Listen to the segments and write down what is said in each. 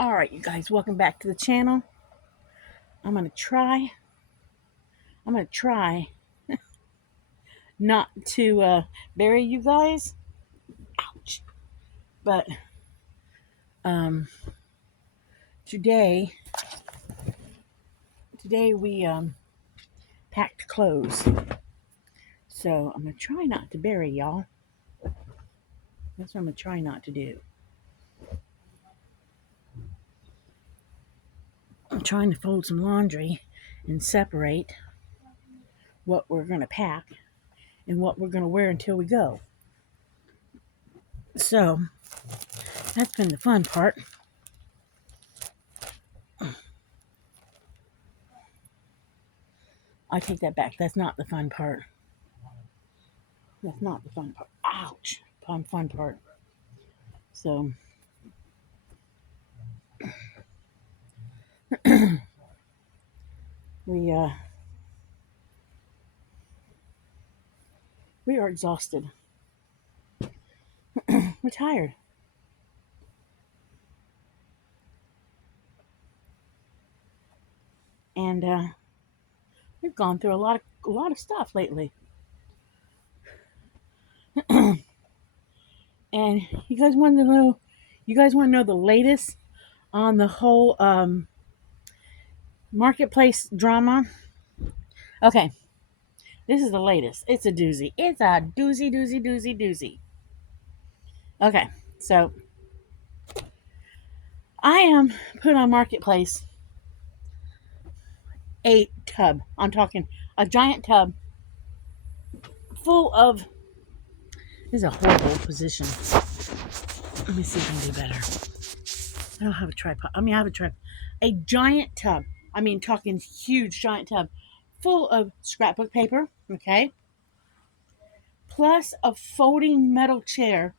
All right, you guys, welcome back to the channel. I'm gonna try. I'm gonna try not to bury you guys. Ouch! But um, today, today we packed clothes, so I'm gonna try not to bury y'all. That's what I'm gonna try not to do. I'm trying to fold some laundry and separate what we're gonna pack and what we're gonna wear until we go. So that's been the fun part. I take that back. That's not the fun part. That's not the fun part. Ouch! Fun part. So we uh, we are exhausted. We're tired, and we've gone through a lot of stuff lately. And you guys want to know the latest on the whole marketplace drama? Okay, this is the latest. It's a doozy. It's a doozy. Okay, so I am put on marketplace a tub. I'm talking a giant tub full of. This is a horrible position. Let me see if I can do better. I don't have a tripod. I have a tripod. A giant tub. Talking huge giant tub full of scrapbook paper, okay? Plus a folding metal chair,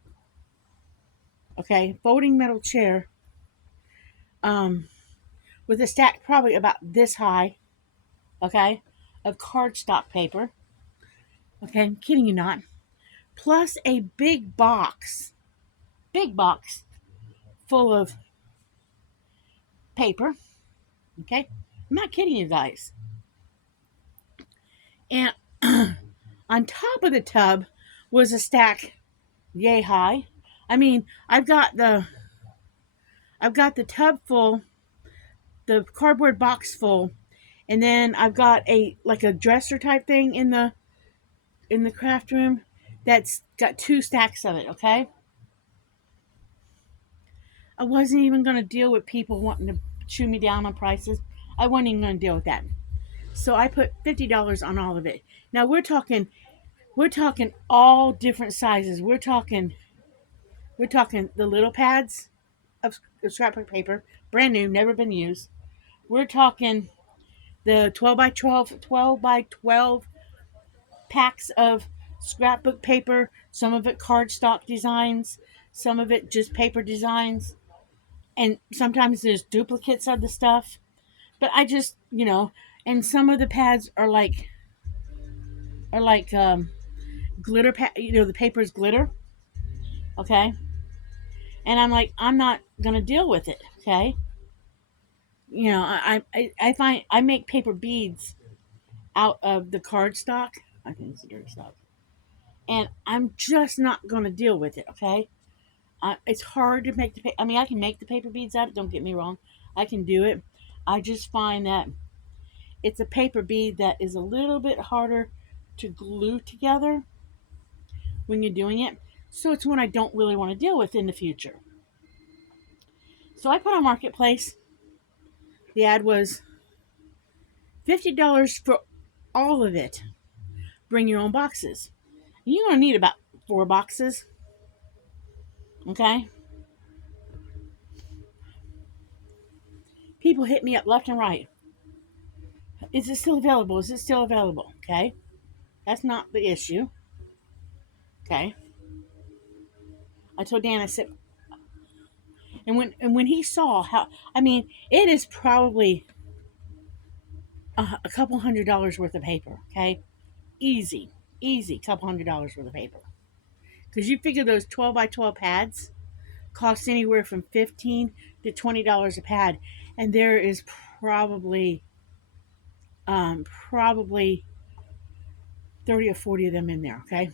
okay? Folding metal chair with a stack probably about this high, okay? Of cardstock paper, okay? I'm kidding you not. Plus a big box full of paper, okay? I'm not kidding you guys. And on top of the tub was a stack yay high. I've got the tub full, the cardboard box full, and then I've got a dresser type thing in the craft room that's got two stacks of it, okay? I wasn't even going to deal with people wanting to chew me down on prices. I wasn't even going to deal with that. So I put $50 on all of it. Now we're talking all different sizes. We're talking the little pads of scrapbook paper, brand new, never been used. We're talking the 12 by 12 packs of scrapbook paper, some of it cardstock designs, some of it just paper designs, and sometimes there's duplicates of the stuff. But I just, and some of the pads are like glitter pad, the paper's glitter, okay? And I'm like, I'm not going to deal with it, okay? I find I make paper beads out of the cardstock. I think it's the dirty stock. And I'm just not going to deal with it, okay? It's hard to make I can make the paper beads out of it, don't get me wrong. I can do it. I just find that it's a paper bead that is a little bit harder to glue together when you're doing it. So it's one I don't really want to deal with in the future. So I put on Marketplace. The ad was $50 for all of it. Bring your own boxes. You're going to need about 4 boxes. Okay? People hit me up left and right. Is it still available? Is it still available? Okay? That's not the issue. Okay? I told Dan, I said, and when he saw how, it is probably a couple $100 worth of paper. Okay? Easy, couple $100 worth of paper. Because you figure those 12 by 12 pads costs anywhere from $15 to $20 a pad, and there is probably probably 30 or 40 of them in there. Okay,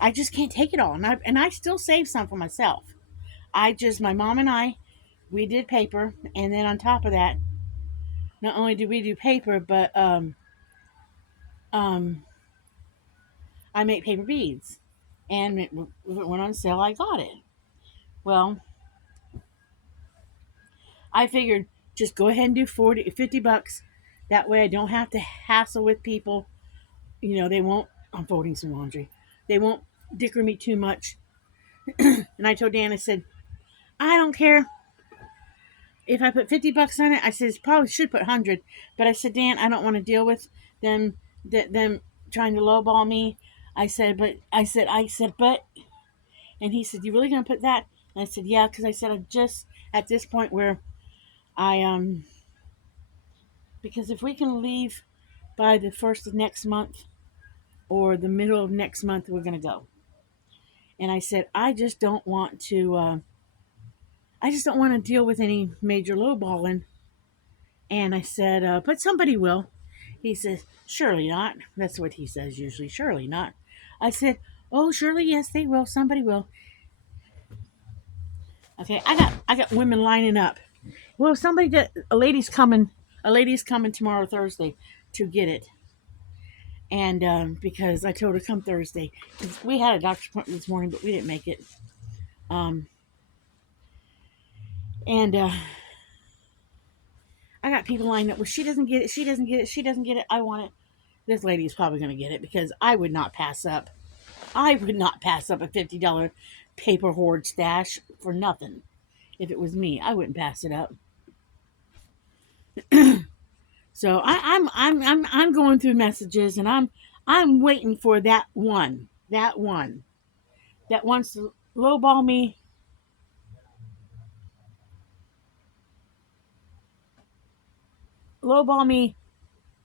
I just can't take it all, and I still save some for myself. My mom and I, we did paper, and then on top of that, not only did we do paper, but um, I make paper beads, and it went on sale. I got it. Well, I figured just go ahead and do 40 50 bucks. That way I don't have to hassle with people. They won't. I'm folding some laundry. They won't dicker me too much. And I told Dan, I said, I don't care if I put 50 bucks on it. I said, probably should put 100. But I said, Dan, I don't want to deal with them, them trying to lowball me. But, and he said, you really going to put that? And I said, yeah, because I said, I'm just at this point where I, because if we can leave by the first of next month or the middle of next month, we're going to go. And I said, I just don't want to deal with any major lowballing. And I said, but somebody will. He says, surely not. That's what he says usually, surely not. I said, oh, surely yes, they will. Somebody will. Okay, I got women lining up. Well, a lady's coming tomorrow, Thursday, to get it. And because I told her come Thursday, we had a doctor's appointment this morning, but we didn't make it. Um, and I got people lined up. Well, she doesn't get it. She doesn't get it. She doesn't get it. I want it. This lady is probably going to get it because I would not pass up. I would not pass up a $50 paper hoard stash for nothing. If it was me, I wouldn't pass it up. So I'm going through messages, and I'm waiting for that one that wants to lowball me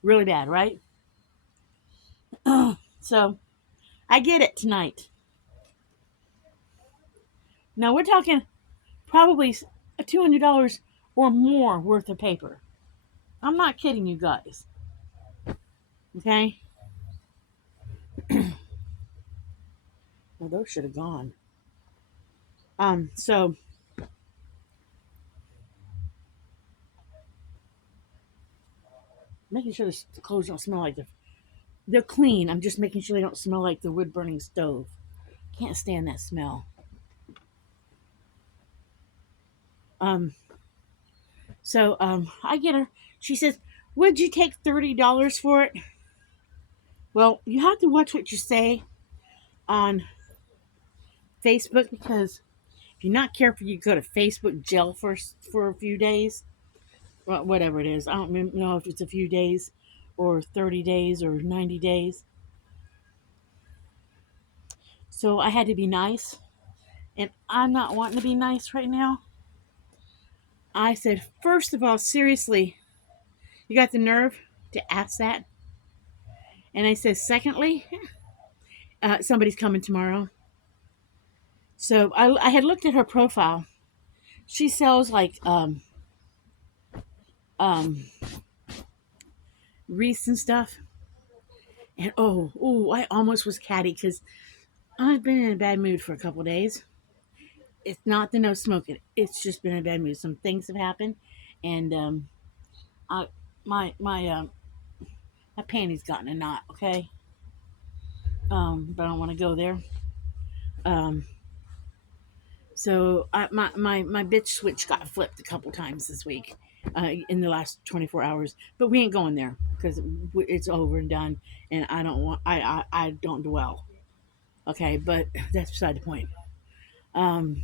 really bad, right? So I get it tonight. Now we're talking probably $200 or more worth of paper. I'm not kidding you guys. Okay? Well, those should have gone. So making sure the clothes don't smell like they're clean. I'm just making sure they don't smell like the wood burning stove. Can't stand that smell. Um, so I get her. She says, "Would you take $30 for it?" Well, you have to watch what you say on Facebook because if you're not careful, you go to Facebook jail for a few days. Well, whatever it is, I don't know if it's a few days, or 30 days, or 90 days. So I had to be nice, and I'm not wanting to be nice right now. I said, first of all, seriously, you got the nerve to ask that? And I said, secondly, somebody's coming tomorrow. So I had looked at her profile. She sells like um, wreaths and stuff. And I almost was catty because I've been in a bad mood for a couple of days. It's not the no smoking. It's just been a bad mood. Some things have happened, and I my panties got in a knot. Okay, but I don't want to go there. Um, my bitch switch got flipped a couple times this week, in the last 24 hours. But we ain't going there because it's over and done, and I don't dwell. Okay, but that's beside the point. Um,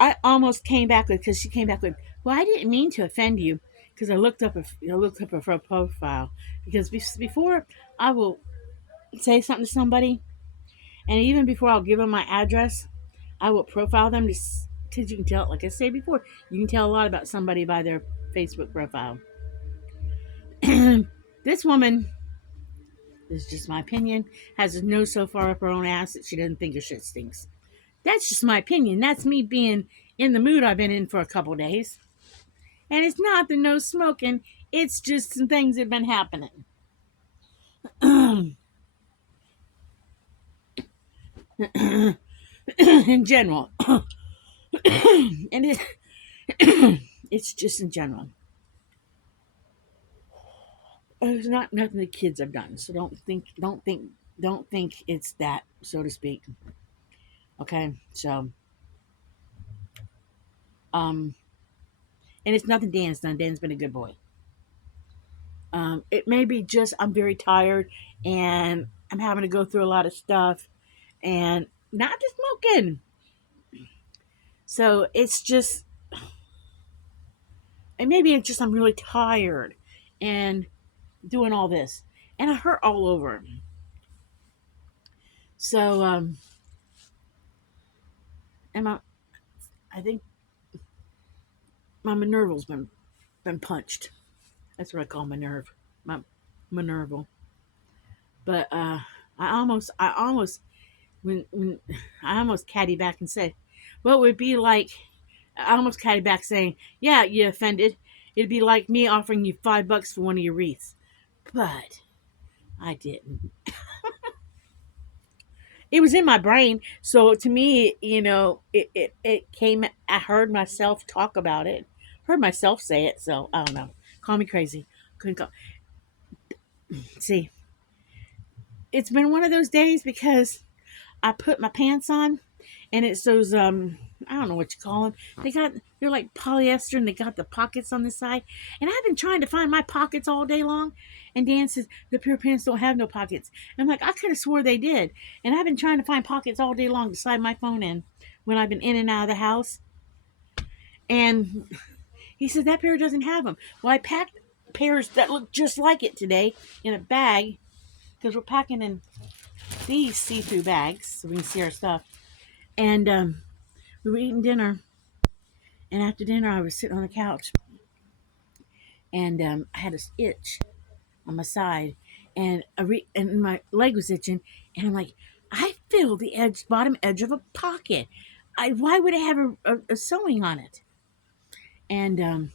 I almost came back with because she came back with, well, I didn't mean to offend you because I looked up her profile because before I will say something to somebody, and even before I'll give them my address, I will profile them because you can tell, like I said before, you can tell a lot about somebody by their Facebook profile. This woman This is just my opinion. Has a nose so far up her own ass that she doesn't think her shit stinks. That's just my opinion. That's me being in the mood I've been in for a couple days. And it's not the no smoking, it's just some things that have been happening. In general. And it's just in general. It's not nothing the kids have done. So don't think it's that, so to speak. Okay? So um and it's nothing Dan's done. Dan's been a good boy. It may be just I'm very tired and I'm having to go through a lot of stuff and not just smoking. So it's just, and maybe it's just I'm really tired and doing all this and I hurt all over. So, and I think my Minerval's been punched. That's what I call my nerve, my Minerval. But I almost when I almost caddy back and said, well, it would be like I almost caddy back saying, yeah, you offended. It'd be like me offering you $5 for one of your wreaths, but I didn't. It was in my brain, so to me, it came. I heard myself talk about it, heard myself say it. So I don't know. Call me crazy. Couldn't call. See, it's been one of those days because I put my pants on and it's those I don't know what you call them. They're like polyester and they got the pockets on the side. And I've been trying to find my pockets all day long. And Dan says the pure pants don't have no pockets. And I'm like, I could have swore they did. And I've been trying to find pockets all day long to slide my phone in when I've been in and out of the house. And he said that pair doesn't have them. Well, I packed pairs that look just like it today in a bag because we're packing in these see-through bags so we can see our stuff. And we were eating dinner, and after dinner, I was sitting on the couch, and I had this itch on my side, and and my leg was itching, and I'm like, I feel the bottom edge of a pocket. Why would I have a sewing on it? And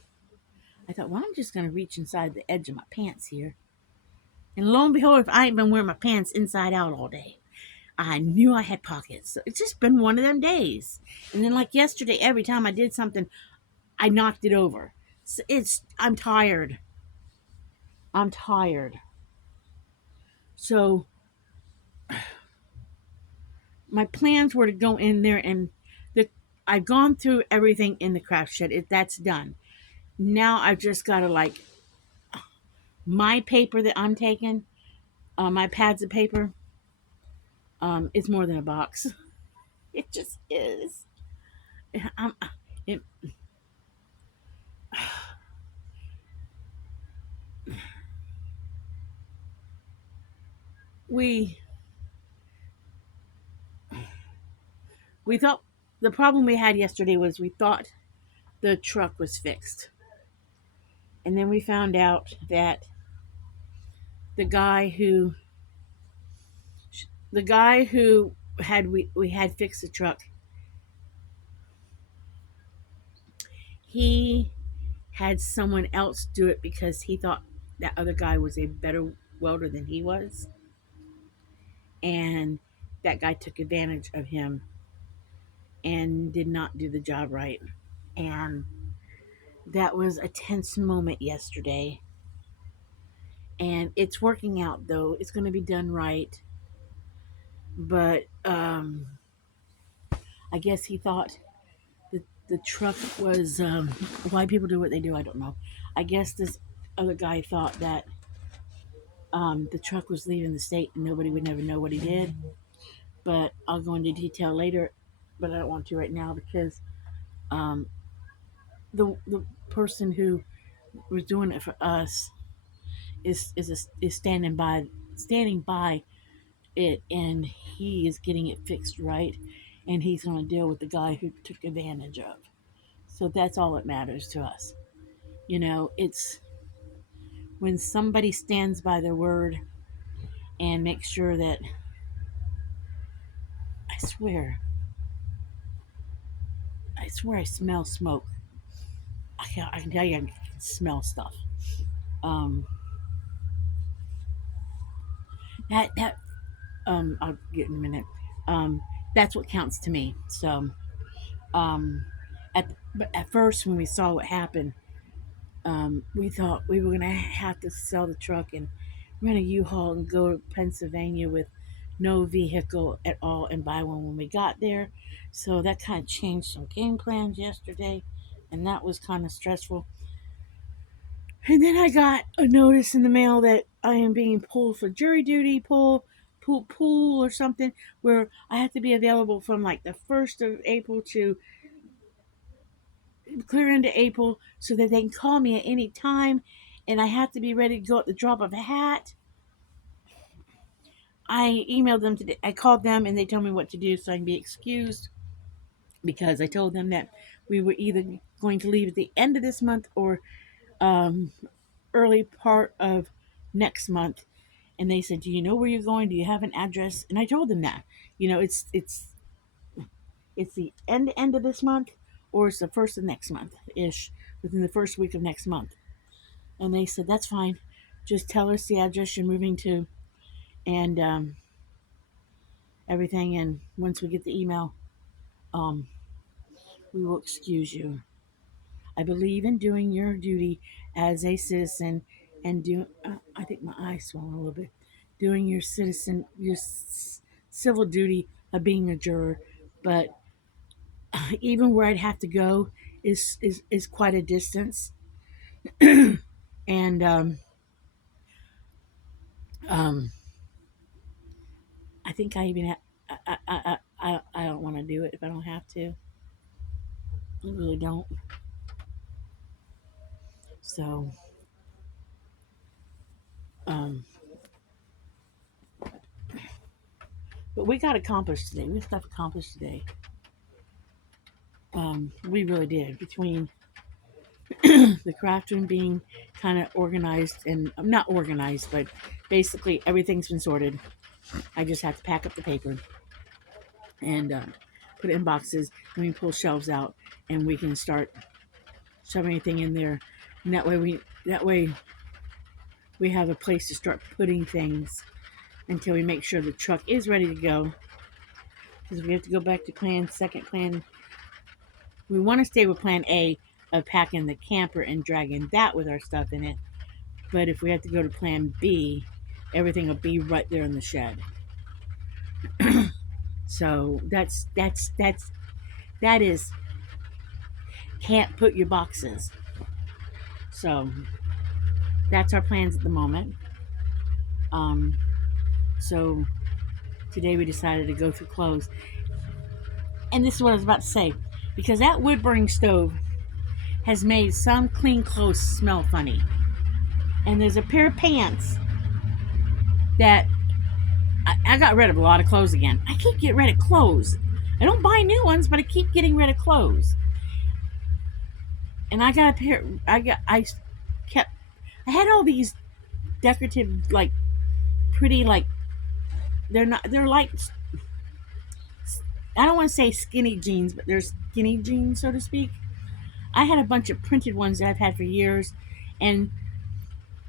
I thought, well, I'm just gonna reach inside the edge of my pants here, and lo and behold, if I ain't been wearing my pants inside out all day, I knew I had pockets. So it's just been one of them days. And then, like yesterday, every time I did something, I knocked it over. So I'm tired. I'm tired. So my plans were to go in there and I've gone through everything in the craft shed. That's done. Now I've just got to like my paper that I'm taking, my pads of paper. It's more than a box. It just is. I'm, it, we we thought the problem we had yesterday was we thought the truck was fixed. And then we found out that the guy who the guy who we had fixed the truck, he had someone else do it because he thought that other guy was a better welder than he was. And that guy took advantage of him and did not do the job right. And that was a tense moment yesterday. And it's working out though. It's going to be done right. But I guess he thought the truck was why people do what they do. I don't know. I guess this other guy thought that the truck was leaving the state and nobody would never know what he did. But I'll go into detail later. But I don't want to right now because um, the person who was doing it for us is standing by it, and he is getting it fixed right, and he's going to deal with the guy who took advantage of. So that's all that matters to us. It's when somebody stands by their word and make sure that I swear, I smell smoke. I can tell you I can smell stuff. Um, that I'll get in a minute. Um, that's what counts to me. So um, but at first when we saw what happened, we thought we were gonna have to sell the truck and rent a U-Haul and go to Pennsylvania with no vehicle at all and buy one when we got there. So that kind of changed some game plans yesterday, and that was kind of stressful. And then I got a notice in the mail that I am being pulled for jury duty, pool or something, where I have to be available from like the 1st of April to clear into April so that they can call me at any time, and I have to be ready to go at the drop of a hat. I emailed them today. I called them and they told me what to do so I can be excused because I told them that we were either going to leave at the end of this month or um, early part of next month. And they said, "Do you know where you're going? Do you have an address?" And I told them that, it's the end of this month or it's the first of next month ish, within the first week of next month. And they said, "That's fine. Just tell us the address you're moving to and everything. And once we get the email, um, we will excuse you. I believe in doing your duty as a citizen and do. I think my eyes swollen a little bit. Doing your civil duty of being a juror, but even where I'd have to go is quite a distance, and um, I think I even I don't want to do it if I don't have to. I really don't. So um, but we got accomplished today. We got stuff accomplished today. We really did between the craft room being kind of organized and not organized, but basically everything's been sorted. I just have to pack up the paper and put it in boxes. And we pull shelves out, and we can start shoving anything in there. And that way we have a place to start putting things until we make sure the truck is ready to go. Because we have to go back to second plan. We want to stay with plan A of packing the camper and dragging that with our stuff in it. But if we have to go to plan B, everything will be right there in the shed. So that is can't put your boxes. So that's our plans at the moment. Um, so today we decided to go through clothes, and this is what I was about to say, because that wood burning stove has made some clean clothes smell funny. And there's a pair of pants that I got rid of a lot of clothes again. I keep getting rid of clothes. I don't buy new ones, but I keep getting rid of clothes. And I got a pair. Kept. I had all these decorative, like pretty, like they're not. They're like I don't want to say skinny jeans, but they're skinny jeans, so to speak. I had a bunch of printed ones that I've had for years, and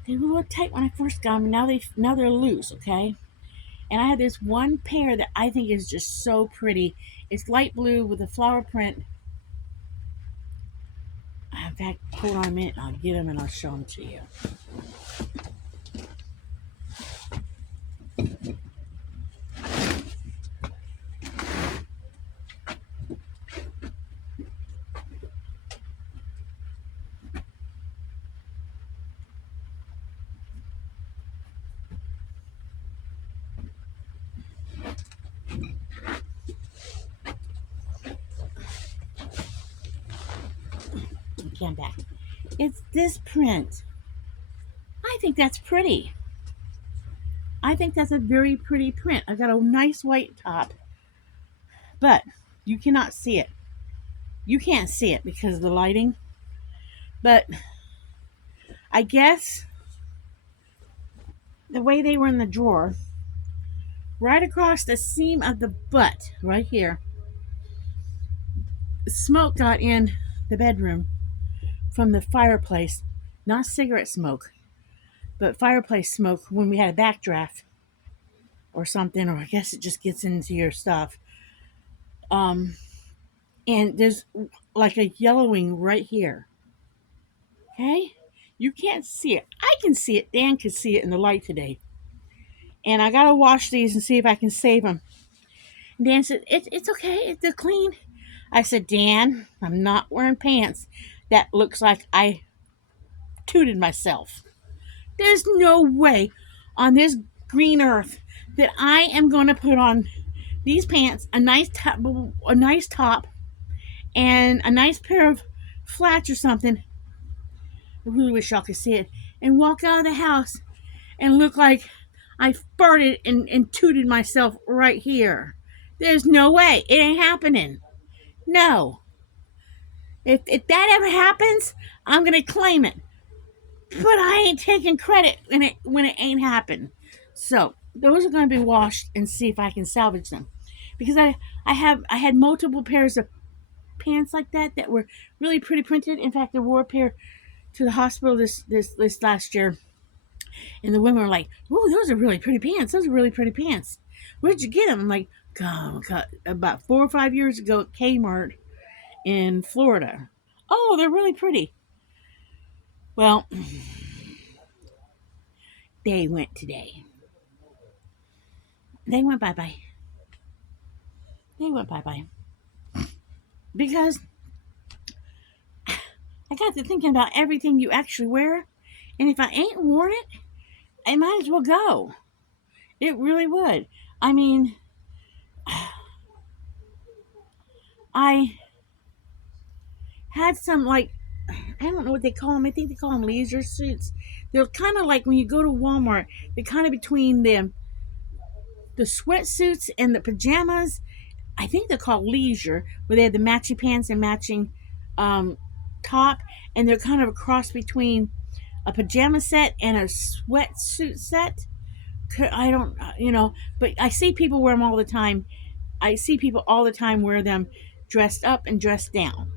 they were a little tight when I first got them. Now they're loose, okay. And I had this one pair that I think is just so pretty. It's light blue with a flower print. In fact, hold on a minute, I'll get them and I'll show them to you. Okay, I'm back. It's this print. I think that's pretty. I think that's a very pretty print. I got a nice white top, but you cannot see it. You can't see it because of the lighting. But I guess the way they were in the drawer, right across the seam of the butt, right here. Smoke got in the bedroom from the fireplace, not cigarette smoke, but fireplace smoke when we had a backdraft or something, or I guess it just gets into your stuff. Um, and there's like a yellowing right here. Okay, you can't see it. I can see it. Dan can see it in the light today. And I gotta wash these and see if I can save them. And Dan said, it's okay. They're clean. I said, Dan, I'm not wearing pants that looks like I tooted myself. There's no way on this green earth that I am going to put on these pants, a nice top, and a nice pair of flats or something. I really wish y'all could see it. And walk out of the house and look like I farted and tooted myself right here. There's no way. It ain't happening. No. If that ever happens, I'm gonna claim it. But I ain't taking credit when it ain't happened. So those are gonna be washed and see if I can salvage them. Because I had multiple pairs of pants like that were really pretty printed. In fact, I wore a pair to the hospital this last year, and the women were like, "Oh, those are really pretty pants. Those are really pretty pants. Where'd you get them?" I'm like, God, about 4 or 5 years ago at Kmart in Florida. Oh, they're really pretty. Well, they went today. They went bye bye. They went bye bye. Because I got to thinking about everything you actually wear, and if I ain't worn it, I might as well go. It really would. I mean, I had some like I don't know what they call them. I think they call them leisure suits. They're kind of like when you go to Walmart. They're kind of between the sweatsuits and the pajamas. I think they're called leisure, where they have the matching pants and matching um, top, and they're kind of a cross between a pajama set and a sweatsuit set. I don't, but I see people wear them all the time. I see people all the time wear them dressed up and dressed down.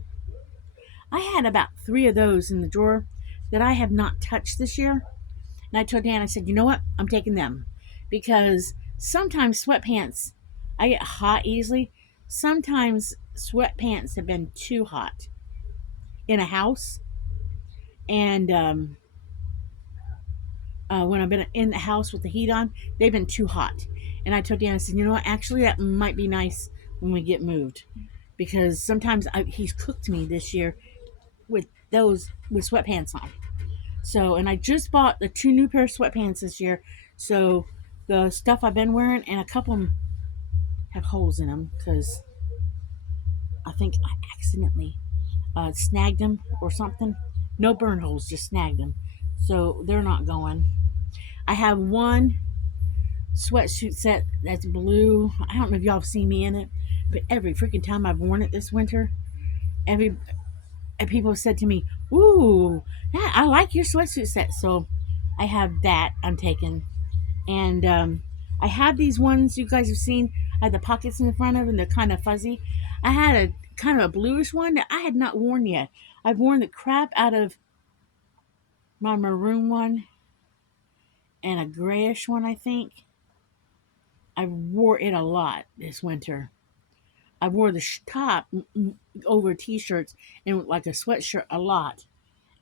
I had about three of those in the drawer that I have not touched this year. And I told Dan, I said, you know what? I'm taking them. Because sometimes sweatpants, I get hot easily. Sometimes sweatpants have been too hot in a house. And when I've been in the house with the heat on, they've been too hot. And I told Dan, I said, you know what? Actually, that might be nice when we get moved. Because sometimes he's cooked me this year with those with sweatpants on. So, and I just bought the two new pair of sweatpants this year. So, the stuff I've been wearing, and a couple of them have holes in them because I think I accidentally snagged them or something. No burn holes, just snagged them. So, they're not going. I have one sweatsuit set that's blue. I don't know if y'all have seen me in it, but every freaking time I've worn it this winter, every and people have said to me, "Ooh, I like your sweatsuit set." So I have that I'm taking, and I have these ones you guys have seen. I have the pockets in the front of them. They're kind of fuzzy. I had a kind of a bluish one that I had not worn yet. I've worn the crap out of my maroon one and a grayish one. I think I wore it a lot this winter. I wore the top over t-shirts and like a sweatshirt a lot,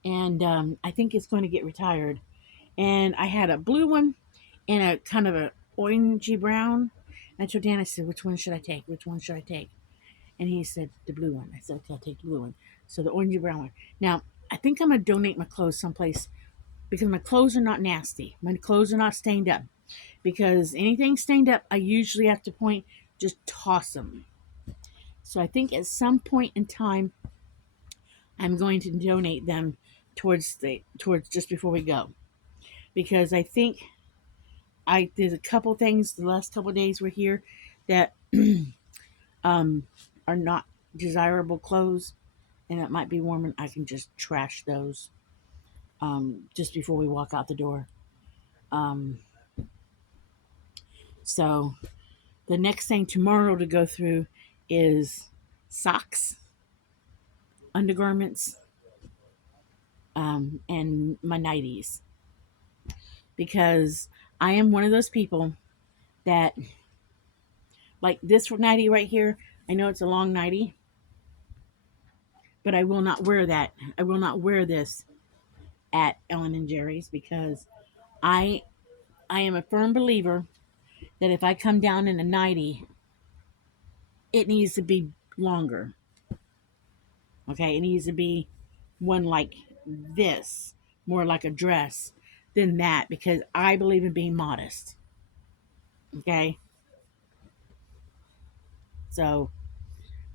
and I think it's going to get retired. And I had a blue one and a kind of a orangey brown. And I told Dan, I said, which one should I take? Which one should I take? And he said, the blue one. I said, okay, I'll take the blue one. So the orangey brown one. Now, I think I'm going to donate my clothes someplace because my clothes are not nasty. My clothes are not stained up. Because anything stained up, I usually have to just toss them. So I think at some point in time, I'm going to donate them towards just before we go. Because I think there's a couple things the last couple days we're here that um, are not desirable clothes, and it might be warm, and I can just trash those just before we walk out the door. Um, So the next thing tomorrow to go through is socks, undergarments, and my nighties, because I am one of those people that, like this nightie right here, I know it's a long nightie, but I will not wear that. I will not wear this at Ellen and Jerry's because I I am a firm believer that if I come down in a nightie, it needs to be longer. Okay, it needs to be one like this, more like a dress than that, because I believe in being modest. Okay, so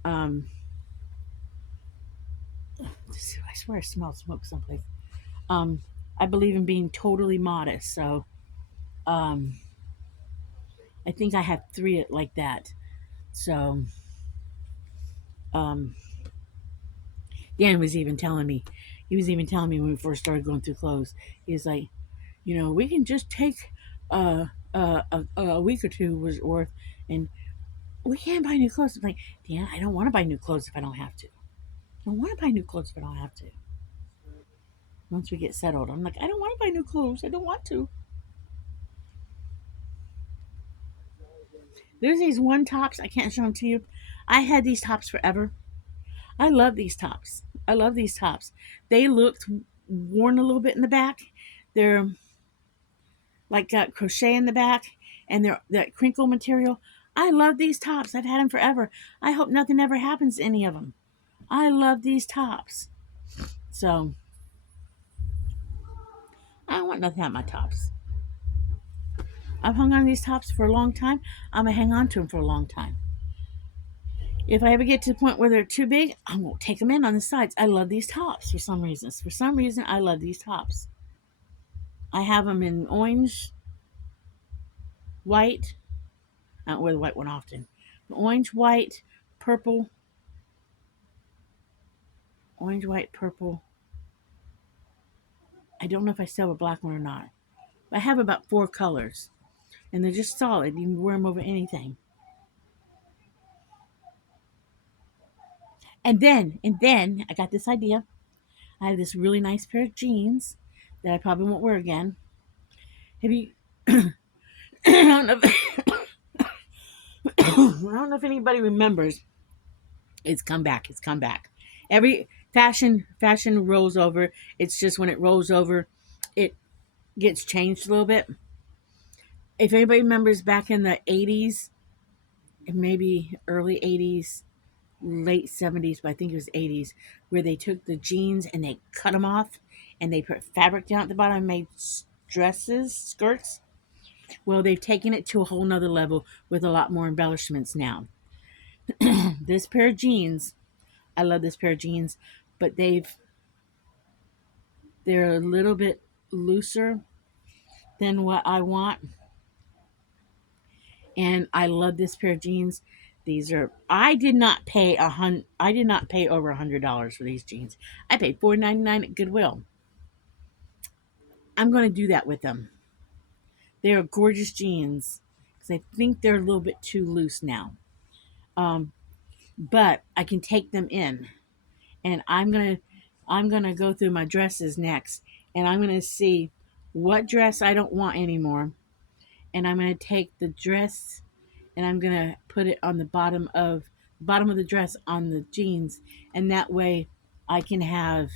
um, I swear I smell smoke someplace. Um, I believe in being totally modest, so um, I think I have three like that. So um, Dan was even telling me, he was even telling me when we first started going through clothes, he's like, we can just take a week or two was worth, and we can't buy new clothes. I'm like, Dan, I don't want to buy new clothes if I don't have to. I don't want to buy new clothes if I don't have to. Once we get settled, I'm like, I don't want to buy new clothes. I don't want to. There's these one tops. I can't show them to you. I had these tops forever. I love these tops. I love these tops. They looked worn a little bit in the back. They're like got crochet in the back, and they're that crinkle material. I love these tops. I've had them forever. I hope nothing ever happens to any of them. I love these tops. So I don't want nothing on my tops. I've hung on to these tops for a long time. I'm gonna hang on to them for a long time. If I ever get to the point where they're too big, I won't take them in on the sides. I love these tops for some reason. For some reason, I love these tops. I have them in orange, white. I don't wear the white one often. Orange, white, purple, orange, white, purple. I don't know if I still have a black one or not. I have about 4 colors, and they're just solid. You can wear them over anything. And then I got this idea. I have this really nice pair of jeans that I probably won't wear again. Have you? I don't know. I don't know if anybody remembers. It's come back. It's come back. Every fashion rolls over. It's just when it rolls over, it gets changed a little bit. If anybody remembers back in the 80s, maybe early 80s, late 70s, but I think it was 80s, where they took the jeans and they cut them off and they put fabric down at the bottom and made dresses, skirts. Well, they've taken it to a whole nother level with a lot more embellishments now. This pair of jeans, I love this pair of jeans, but they're a little bit looser than what I want. And I love this pair of jeans. These are I did not pay I did not pay over $100 for these jeans. I paid $4.99 at Goodwill. I'm going to do that with them. They are gorgeous jeans because I think they're a little bit too loose now. Um, but I can take them in, and I'm gonna go through my dresses next, and I'm gonna see what dress I don't want anymore, and I'm gonna take the dress and I'm gonna put it on the bottom of the dress on the jeans, and that way I can have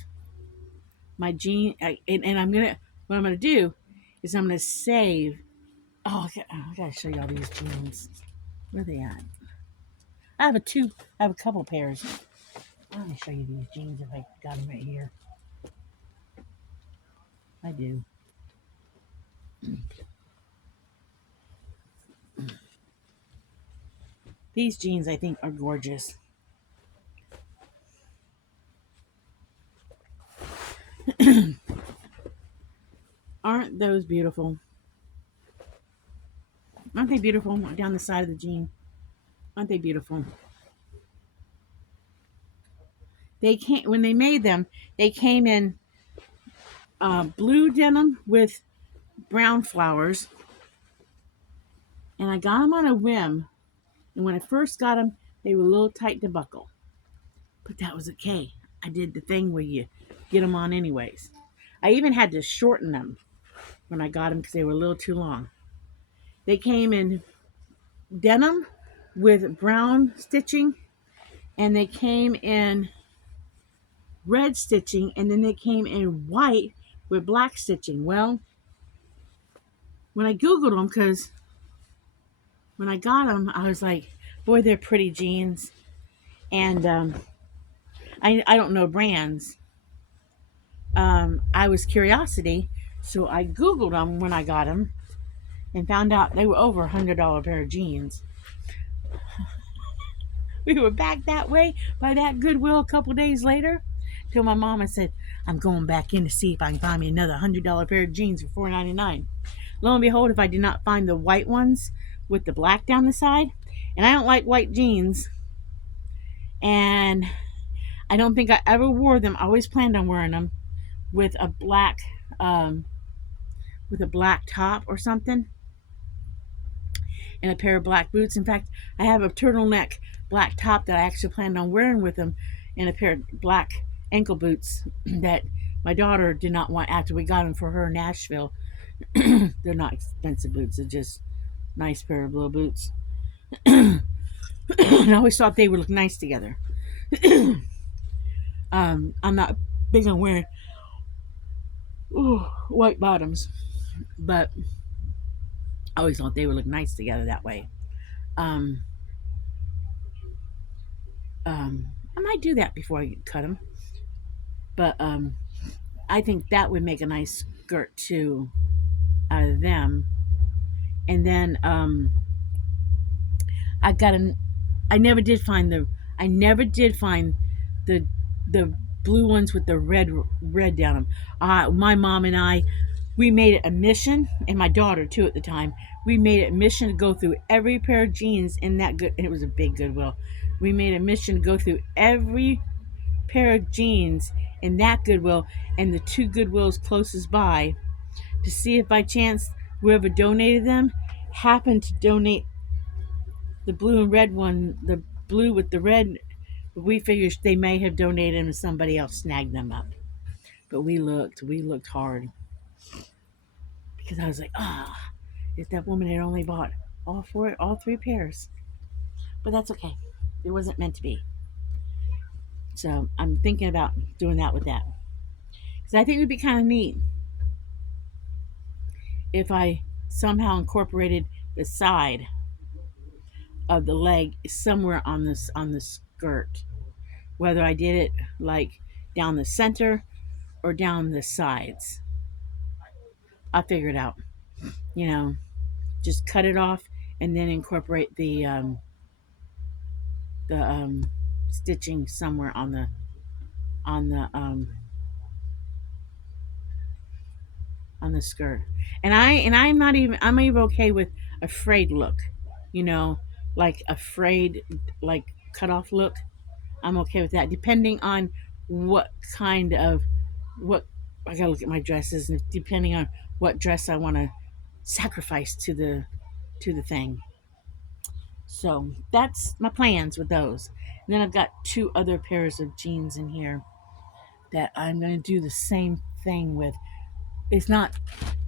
my and I'm gonna what I'm gonna do is I'm gonna save. Oh, I gotta show y'all these jeans. Where are they at? I have I have a couple pairs. Let me show you these jeans if I got them right here. I do. These jeans I think are gorgeous. Aren't those beautiful? Aren't they beautiful? Down the side of the jean. Aren't they beautiful? They came when they made them. They came in blue denim with brown flowers, And I got them on a whim. And when I first got them, they were a little tight to buckle. But that was okay. I did the thing where you get them on anyways. I even had to shorten them when I got them because they were a little too long. They came in denim with brown stitching, and they came in red stitching, and then they came in white with black stitching. Well, when I Googled them, because when I got them, I was like, boy, they're pretty jeans. And I don't know brands. I was curiosity, so I Googled them when I got them and found out they were over $100 pair of jeans. We were back that way by that Goodwill a couple days later. Told my mom, I said, I'm going back in to see if I can find me another $100 pair of jeans for $4.99. Lo and behold, if I did not find the white ones with the black down the side, and I don't like white jeans, and I don't think I ever wore them. I always planned on wearing them with a um, black top or something, and a pair of black boots. In fact, I have a turtleneck black top that I actually planned on wearing with them, and a pair of black ankle boots that my daughter did not want after we got them for her in Nashville. They're not expensive boots; they're just nice pair of little boots. And I always thought they would look nice together. I'm not big on wearing white bottoms, but I always thought they would look nice together that way. Um, I might do that before I cut them, but I think that would make a nice skirt too out of them. And then I got an. I never did find the. I never did find the the blue ones with the red down them. My mom and I, we made it a mission, and my daughter too at the time. We made it a mission to go through every pair of jeans in that good. And it was a big Goodwill. We made a mission to go through every pair of jeans in that Goodwill and the two Goodwills closest by to see if by chance whoever donated them happened to donate the blue and red one, the blue with the red. But we figured they may have donated them and somebody else snagged them up. But we looked hard because I was like, if that woman had only bought all three pairs. But that's okay. It wasn't meant to be. So I'm thinking about doing that with that. Because I think it would be kind of neat if I somehow incorporated the side of the leg somewhere on the skirt, whether I did it like down the center or down the sides. I'll figure it out. You know, just cut it off and then incorporate the stitching somewhere on the um, on the skirt. I'm even okay with a frayed look. You know, like a frayed like cut off look. I'm okay with that, depending on what kind of what I gotta look at my dresses, and depending on what dress I want to sacrifice to the thing. So that's my plans with those. And then I've got two other pairs of jeans in here that I'm gonna do the same thing with. It's not.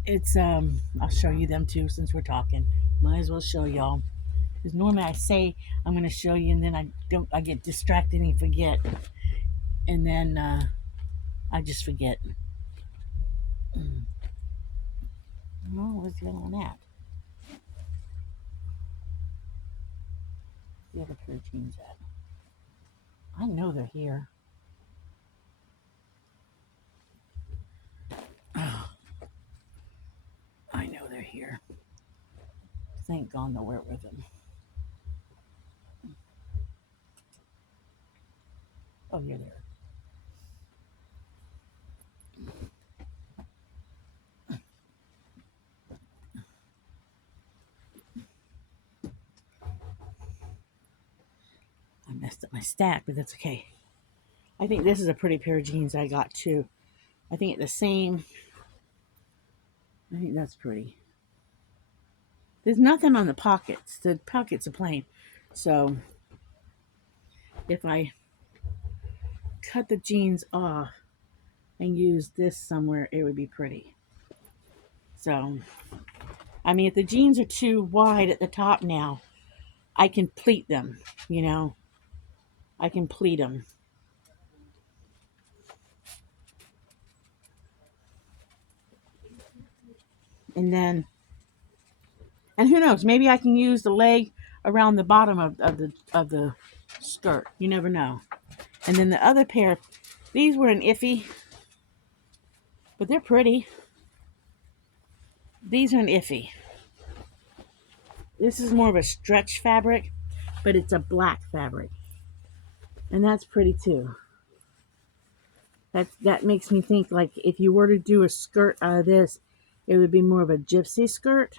It's I'll show you them too since we're talking. Might as well show y'all. Because normally I say I'm gonna show you, and then I don't. I get distracted and forget, and then I just forget. Oh, where's the other one at? The other pair of jeans at? I know they're here. Oh, I know they're here. They ain't gone nowhere with them. Oh, you're there. I messed up my stack, but that's okay. I think this is a pretty pair of jeans I got too. I think it's the same. I think that's pretty. There's nothing on the pockets. The pockets are plain. So if I cut the jeans off and use this somewhere, it would be pretty. So, I mean, if the jeans are too wide at the top now, I can pleat them, you know. I can pleat them. And then, and who knows, maybe I can use the leg around the bottom of the skirt. You never know. And then the other pair, these were an iffy, but they're pretty. These are an iffy. This is more of a stretch fabric, but it's a black fabric. And that's pretty too. That makes me think, like, if you were to do a skirt out of this, it would be more of a gypsy skirt.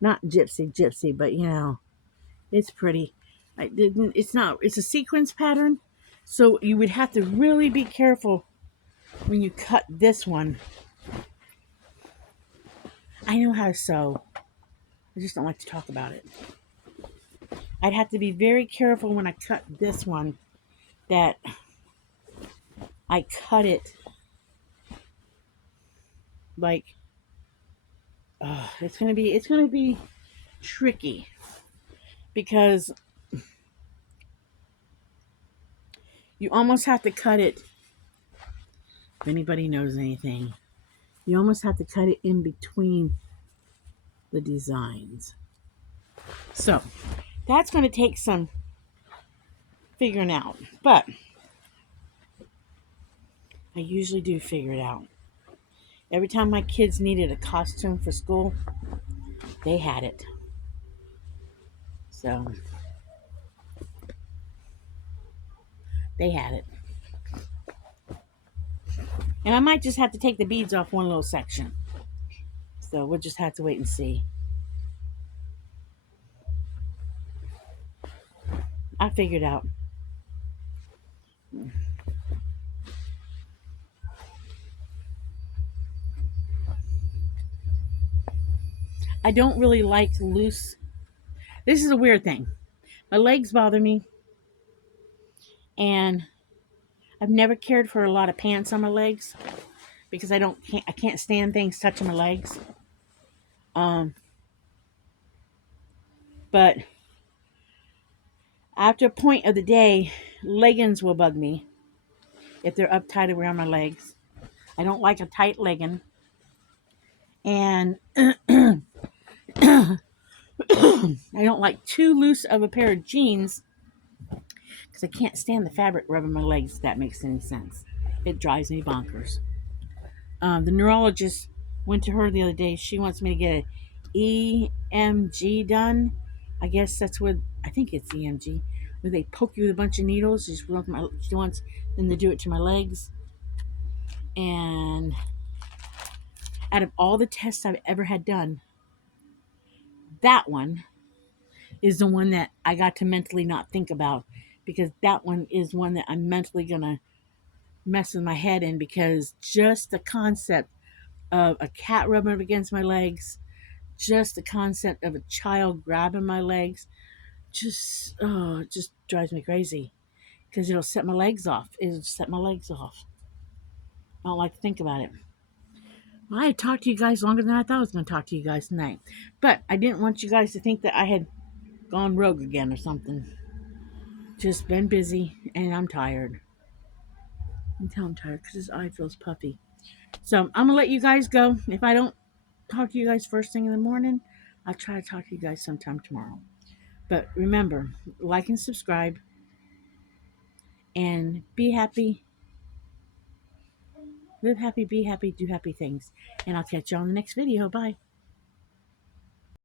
Not gypsy, but you know, it's pretty. It's not, it's a sequence pattern. So you would have to really be careful when you cut this one. I know how to sew. I just don't like to talk about it. I'd have to be very careful when I cut this one that I cut it like, it's gonna be tricky because you almost have to cut it. If anybody knows anything, you almost have to cut it in between the designs. So that's going to take some figuring out, but I usually do figure it out. Every time my kids needed a costume for school, they had it. So they had it. And I might just have to take the beads off one little section. So we'll just have to wait and see. I figured out. I don't really like loose. This is a weird thing. My legs bother me, and I've never cared for a lot of pants on my legs because I can't stand things touching my legs. But after a point of the day, leggings will bug me if they're up tight around my legs. I don't like a tight legging, and I don't like too loose of a pair of jeans because I can't stand the fabric rubbing my legs. If that makes any sense, it drives me bonkers. The neurologist went to her the other day. She wants me to get an EMG done. I guess that's what I think it's EMG, where they poke you with a bunch of needles. She wants them to do it to my legs. And out of all the tests I've ever had done, that one is the one that I got to mentally not think about, because that one is one that I'm mentally gonna mess with my head in, because just the concept of a cat rubbing up against my legs, just the concept of a child grabbing my legs, it just drives me crazy, because it'll set my legs off. It'll set my legs off. I don't like to think about it. Well, I had talked to you guys longer than I thought I was going to talk to you guys tonight, but I didn't want you guys to think that I had gone rogue again or something. Just been busy, and I'm tired. I'm tired because his eye feels puffy. So I'm gonna let you guys go. If I don't talk to you guys first thing in the morning, I'll try to talk to you guys sometime tomorrow. But remember, like and subscribe, and be happy, live happy, be happy, do happy things. And I'll catch you on the next video. Bye.